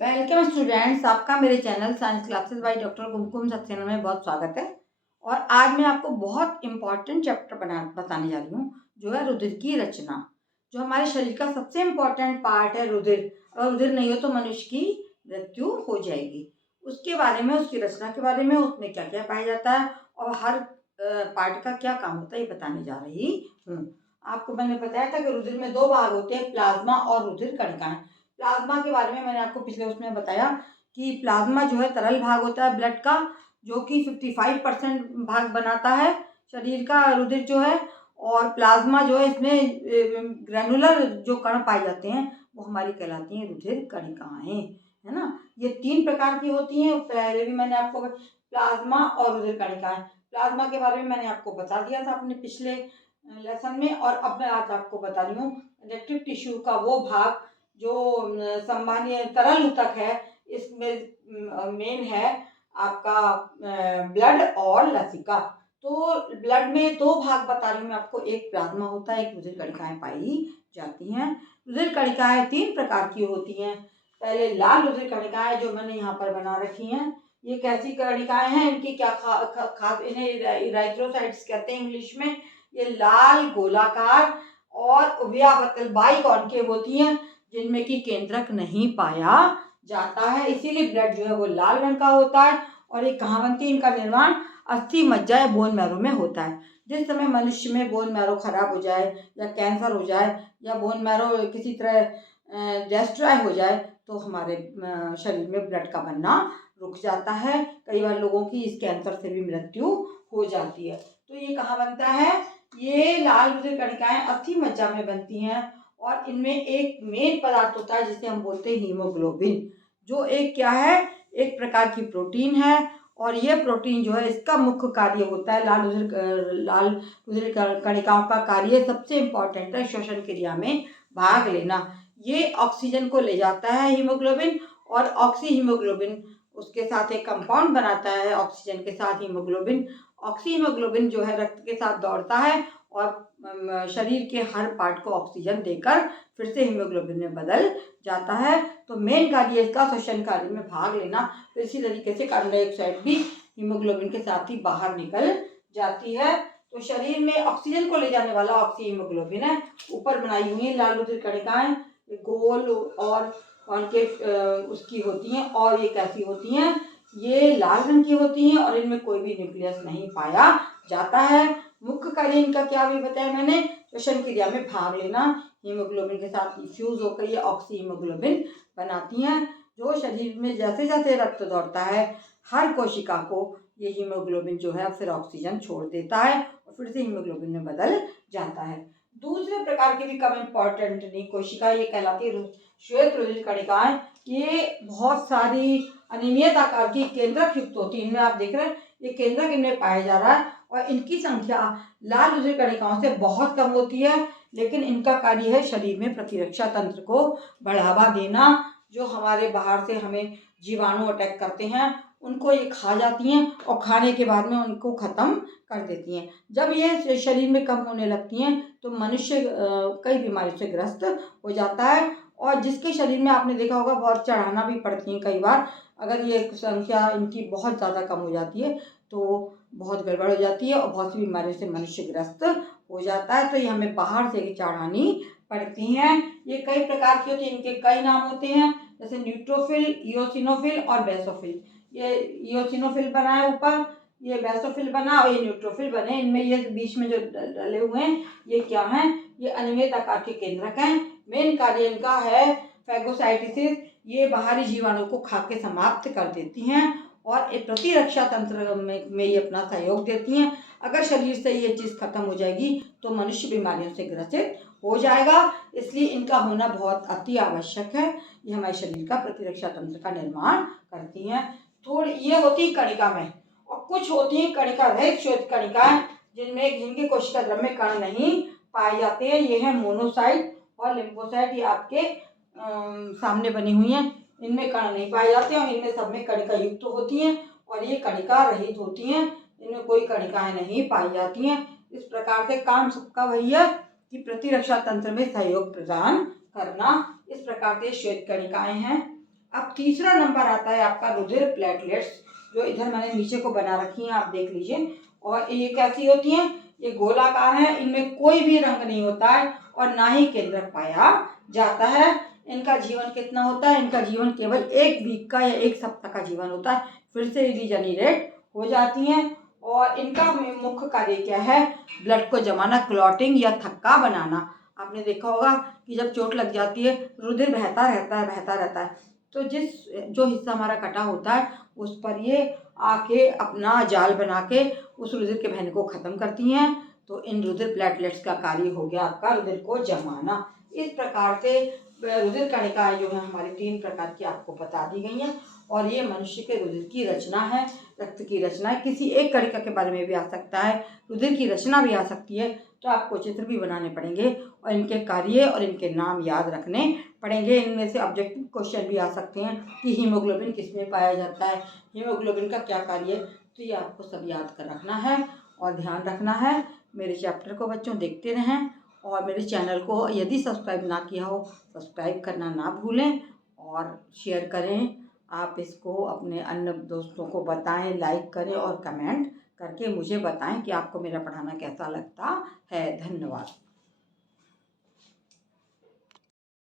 Welcome students, आपका मेरे channel science classes by doctor Kumkum Saxena में बहुत स्वागत है। और आज मैं आपको बहुत इम्पॉर्टेंट चैप्टर बताने जा रही हूँ, जो है रुधिर की रचना। जो हमारे शरीर का सबसे इम्पॉर्टेंट पार्ट है रुधिर। अगर रुधिर नहीं हो तो मनुष्य की मृत्यु हो जाएगी। उसके बारे में, उसकी रचना के बारे में, उसमें क्या क्या पाया जाता है और हर पार्ट का क्या काम होता है, ये बताने जा रही हूँ। आपको मैंने बताया था कि रुधिर में दो भाग होते हैं, प्लाज्मा और रुधिर कणिकाएं। प्लाज्मा के बारे में मैंने आपको पिछले उसमें बताया कि प्लाज्मा जो है तरल भाग होता है ब्लड का, जो कि 55% भाग बनाता है शरीर का रुधिर जो है। और प्लाज्मा जो है, इसमें ग्रैनुलर जो कण पाए जाते हैं वो हमारी कहलाती हैं रुधिर कणिकाएं, है ना। ये 3 प्रकार की होती हैं। पहले भी मैंने आपको प्लाज्मा और रुधिर कणिकाएं, प्लाज्मा के बारे में मैंने आपको बता दिया था अपने पिछले लेसन में। और अब मैं आज आपको बता रही हूँ कनेक्टिव टिश्यू का वो भाग जो सामान्य तरल ऊतक है। इसमें मेन है आपका ब्लड और लसिका। तो ब्लड में दो भाग बता रही हूँ मैं आपको, एक प्लाज्मा होता है, एक रुधिर कणिकाएं पाई जाती हैं। रुधिर कणिकाएं 3 प्रकार की होती हैं। पहले लाल रुधिर कणिकाएं जो मैंने यहाँ पर बना रखी हैं। ये कैसी कणिकाएं हैं, इनकी क्या खास, इन्हें इराइथ्रोसाइट्स कहते हैं इंग्लिश में। ये लाल गोलाकार और उभयावतल बाइकॉन्केव होती हैं, जिनमें कि केंद्रक नहीं पाया जाता है, इसीलिए ब्लड जो है वो लाल रंग का होता है। और ये कहाँ बनती है, इनका निर्माण अस्थि मज्जा या बोन मैरो में होता है। जिस समय मनुष्य में बोन मैरो खराब हो जाए या कैंसर हो जाए या बोन मैरो किसी तरह डिस्ट्रॉय हो जाए तो हमारे शरीर में ब्लड का बनना रुक जाता है। कई बार लोगों की इस कैंसर से भी मृत्यु हो जाती है। तो ये कहाँ बनता है, ये लाल रुधिर कणिकाएं अस्थि मज्जा में बनती हैं। और इनमें एक मेन पदार्थ होता है जिसे हम बोलते हैं हीमोग्लोबिन, जो एक क्या है, एक प्रकार की प्रोटीन है। और ये प्रोटीन जो है, इसका मुख्य कार्य होता है लाल रुधिर कणिकाओं का कार्य सबसे इम्पोर्टेंट है श्वसन क्रिया में भाग लेना। ये ऑक्सीजन को ले जाता है हीमोग्लोबिन, और ऑक्सी हीमोग्लोबिन उसके साथ एक कंपाउंड बनाता है ऑक्सीजन के साथ हीमोग्लोबिन। ऑक्सी हीमोग्लोबिन जो है रक्त के साथ दौड़ता है और शरीर के हर पार्ट को ऑक्सीजन देकर फिर से हीमोग्लोबिन में बदल जाता है। तो मेन कार्य इसका श्वसन कार्य में भाग लेना। तो इसी तरीके से कार्बन डाइऑक्साइड भी हीमोग्लोबिन के साथ ही बाहर निकल जाती है। तो शरीर में ऑक्सीजन को ले जाने वाला ऑक्सी हीमोग्लोबिन है। ऊपर बनाई हुई लाल रुधिर कणिकाएं गोल और कॉन्केव उसकी होती हैं, और ये कैसी होती हैं, ये लाल रंग की होती हैं और इनमें कोई भी न्यूक्लियस नहीं पाया जाता है। मुख्य कार्य इनका क्या भी बताया मैंने, श्वसन क्रिया में भाग लेना। हीमोग्लोबिन के साथ फ्यूज होकर ये ऑक्सी हीमोग्लोबिन बनाती हैं, जो शरीर में जैसे जैसे रक्त दौड़ता है हर कोशिका को ये हीमोग्लोबिन जो है फिर ऑक्सीजन छोड़ देता है और फिर से हीमोग्लोबिन में बदल जाता है। दूसरे प्रकार की भी कम इम्पॉर्टेंट नहीं कोशिका, ये कहलाती है श्वेत रुधिर कणिकाएं। ये बहुत सारी अनियमित आकार की केंद्रक युक्त होती है। इनमें आप देख रहे हैं ये केंद्रक इनमें पाया जा रहा है, और इनकी संख्या लाल रुधिर कणिकाओं से बहुत कम होती है। लेकिन इनका कार्य है शरीर में प्रतिरक्षा तंत्र को बढ़ावा देना। जो हमारे बाहर से हमें जीवाणु अटैक करते हैं उनको ये खा जाती हैं और खाने के बाद में उनको ख़त्म कर देती हैं। जब ये शरीर में कम होने लगती हैं तो मनुष्य कई बीमारियों से ग्रस्त हो जाता है। और जिसके शरीर में आपने देखा होगा बहुत चढ़ाना भी पड़ती हैं कई बार। अगर ये संख्या इनकी बहुत ज़्यादा कम हो जाती है तो बहुत गड़बड़ हो जाती है और बहुत सी बीमारियों से मनुष्य ग्रस्त हो जाता है। तो ये हमें बाहर से चढ़ानी पड़ती हैं। ये कई प्रकार की होती हैं, इनके कई नाम होते हैं, जैसे न्यूट्रोफिल, इओसिनोफिल और बेसोफिल। ये इओसिनोफिल बना है ऊपर, ये बेसोफिल बना और ये न्यूट्रोफिल बने। इनमें ये बीच में जो डले हुए हैं ये क्या हैं, ये अनियमित आकार के केंद्रक हैं। मेन कार्य इनका है फैगोसाइटोसिस। ये बाहरी जीवाणु को खा के समाप्त कर देती हैं और प्रतिरक्षा तंत्र में ये अपना सहयोग देती हैं। अगर शरीर से ये चीज़ खत्म हो जाएगी तो मनुष्य बीमारियों से ग्रसित हो जाएगा। इसलिए इनका होना बहुत अति आवश्यक है। ये हमारे शरीर का प्रतिरक्षा तंत्र का निर्माण करती हैं। थोड़ी ये होती कणिका में, और कुछ होती हैं कणिका रहित श्वेत कणिकाएं जिनके कोशिका द्रव्य में कण नहीं पाए जाते हैं। ये है मोनोसाइट और लिम्फोसाइट। ये आपके सामने बनी हुई हैं। इनमें कण नहीं पाए जाते हैं और इनमें सब में कणिका युक्त होती हैं, और ये कणिका रहित होती हैं, इनमें कोई कणिकाएं नहीं पाई जाती हैं। इस प्रकार से काम सबका वही है कि प्रतिरक्षा तंत्र में सहयोग प्रदान करना। इस प्रकार से श्वेत कणिकाएं हैं। अब तीसरा नंबर आता है आपका रुधिर प्लेटलेट्स, जो इधर मैंने नीचे को बना रखी हैं, आप देख लीजिए। और ये कैसी होती हैं, ये गोलाकार हैं, इनमें कोई भी रंग नहीं होता है और ना ही केंद्रक पाया जाता है। इनका जीवन कितना होता है, इनका जीवन केवल 1 वीक का या 1 सप्ताह का जीवन होता है, फिर से रीजनरेट हो जाती हैं। और इनका मुख्य कार्य क्या है, ब्लड को जमाना, क्लॉटिंग या थक्का बनाना। आपने देखा होगा कि जब चोट लग जाती है रुधिर बहता रहता है, बहता रहता है, तो जो हिस्सा हमारा कटा होता है उस पर ये आके अपना जाल बना के उस रुधिर के बहने को ख़त्म करती हैं। तो इन रुधिर प्लेटलेट्स का कार्य हो गया आपका रुधिर को जमाना। इस प्रकार से रुधिर कणिकाएं जो है हमारी 3 प्रकार की आपको बता दी गई हैं। और ये मनुष्य के रुधिर की रचना है, रक्त की रचना है। किसी एक कणिका के बारे में भी आ सकता है, रुधिर की रचना भी आ सकती है। तो आपको चित्र भी बनाने पड़ेंगे और इनके कार्य और इनके नाम याद रखने पड़ेंगे। इनमें से ऑब्जेक्टिव क्वेश्चन भी आ सकते हैं कि हीमोग्लोबिन किसमें पाया जाता है, हीमोग्लोबिन का क्या कार्य है। तो ये आपको सब याद कर रखना है और ध्यान रखना है। मेरे चैप्टर को बच्चों देखते रहें और मेरे चैनल को यदि सब्सक्राइब ना किया हो, सब्सक्राइब करना ना भूलें और शेयर करें। आप इसको अपने अन्य दोस्तों को बताएं, लाइक करें और कमेंट करके मुझे बताएं कि आपको मेरा पढ़ाना कैसा लगता है। धन्यवाद।